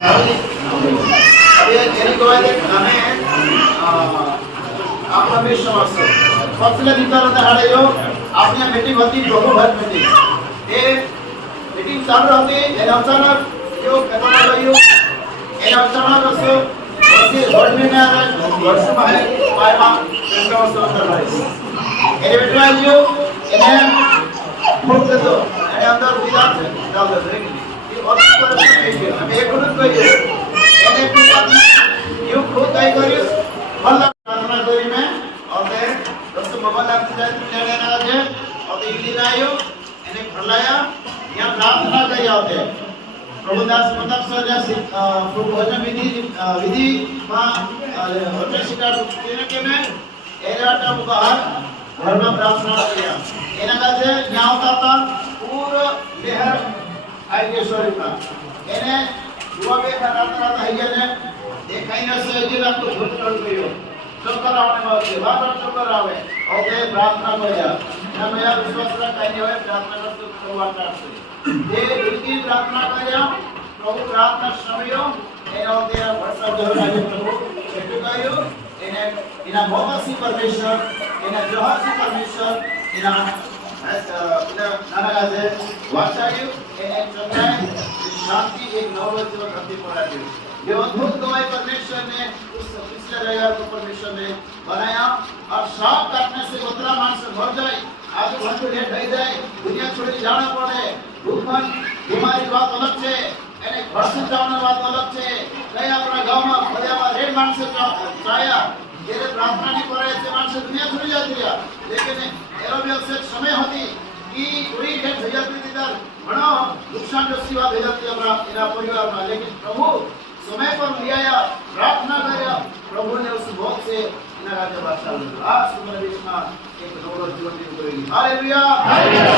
ये जेरी गोवाल गाने आपला विश्वास फसले दिता हाडे यो आपल्या मीटिंग होती प्रभु भर मीटिंग ते मीटिंग चालू होती एना अचानक यो कथा गयो एना अचानक असो बसी रोड में आ रहा वर्ष बाहेर पायमा बेंगा असो चलाय एने बेटवा यो एने खूप देतो एने अंदर विधान डाल दे ये और पर हम एक गुण को ये एने यो खुद आई करियो भला प्रार्थना करी में और दे दोस्त मोबाइल आप जाए लेने ना जे और इली लायो एने भलाया यहां प्रार्थना करी आते प्रभुदास मतलब सर प्रभु भजन विधि मां होते शिकार केने के में एराटा बाहर घर में प्रार्थना किया एना का जे यहां होता पूरा लहर आइए स्वरूपा एने दुआ पे प्रार्थना है ने देखाई न से जे आपको भूत कर गयो चक्कर आने वाले बार चक्कर आवे और ये प्रार्थना किया ना मैं विश्वास रखा नहीं होए प्रार्थना कर तो करवा करते ये दिलकी प्रार्थना किया प्रभु प्रार्थना समयो एनो दे वर्षा जहराजे प्रभु छटकायो एने इना मोहसी परमेश्वर इना जोहसी परमेश्वर इना नाना से वाचायो एने चंगाई शांति एक नवजीवन रखती पड़ा है ये अद्भुत गवाही परमेश्वर ने उस पिछले रविवार को परमेश्वर ने बनाया और श्राप काटने से उतरा मानस भर जाए आज वंश लेट થઈ જાય दुनिया छोड़ी जाना पड़े भूखन बीमारी बात अलग છે એને ઘર से जाना बात अलग છે કઈ આપણા ગામમાં ફળિયામાં રેડ માણસે ચાયા જેને પ્રાર્થના ની કરે છે માણસે दुनिया छोड़ी जाती રહ્યા लेकिन એનો બી અવસર समय હતી कि पूरी लेट થઈ જતી દીદાર ઘણો નુકસાન જો સેવા થઈ જતી આપણા એના પરિવારમાં लेकिन प्रभु समय पर लिया प्रार्थना करया प्रभु ने उस भोग से इना राज्य बादशाह आ सुंदर विश्व एक नवरो जीवन दी करेगी हालेलुया हालेलुया